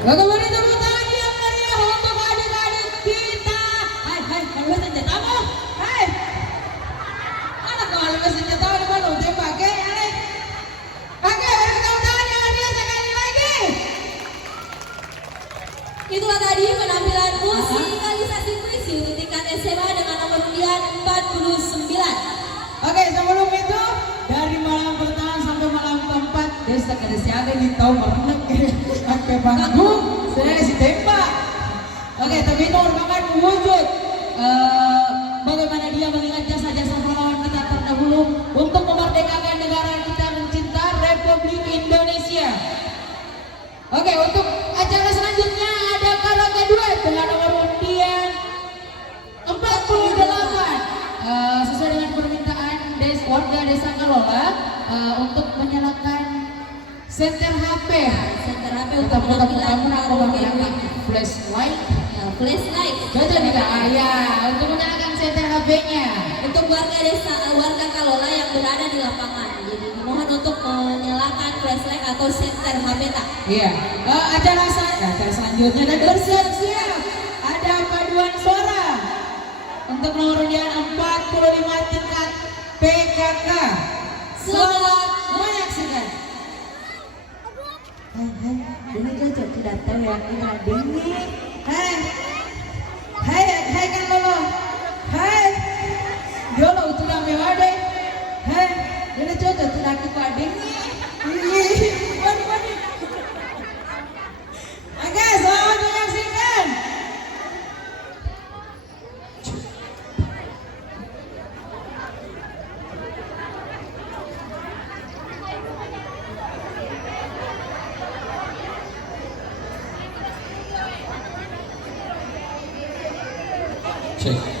Bagaimana tepuk tangan yang meriah untuk adik-adik kita. Hai, kalau senjata apa? Hai, anak kalau senjata di mana? Tembak, oke? Oke, beri tepuk tangan yang meriah sekali lagi. Itulah tadi penampilan musikalisasi puisi untuk tingkat SMA dengan nomor undian 49. Oke, sebelum itu dari ada di tahu banget pakai panggung saya si tembak. Oke, tapi itu merupakan wujud bagaimana dia mengingat jasa-jasa pahlawan kita terdahulu untuk memerdekakan negara kita tercinta Republik Indonesia. Oke, untuk acara selanjutnya ada karaoke duet dengan nomor undian 48 sesuai dengan permintaan warga Desa Kalola untuk menyalakan senter HP. Senter HP Kita untuk tamu aku menggunakan flashlight. flashlight. Cocok nih kak, ya untuk menyalakan senter HP-nya. Untuk warga desa, warga Kalola yang berada di lapangan. Jadi mohon untuk menyalakan flashlight atau senter HP tak. Iya. Acara selanjutnya dan bersiap-siap ada paduan suara untuk nomor undian 45 tingkat PKK. Selamat menyaksikan. Ini cocok tidak tahu ya ini. Hai kan Lolo. Hai. Dolo sudah mewah deh. Hai. Ini cocok tidak ke pading nih. Waduh. Oke, selamat menyaksikan. Cek.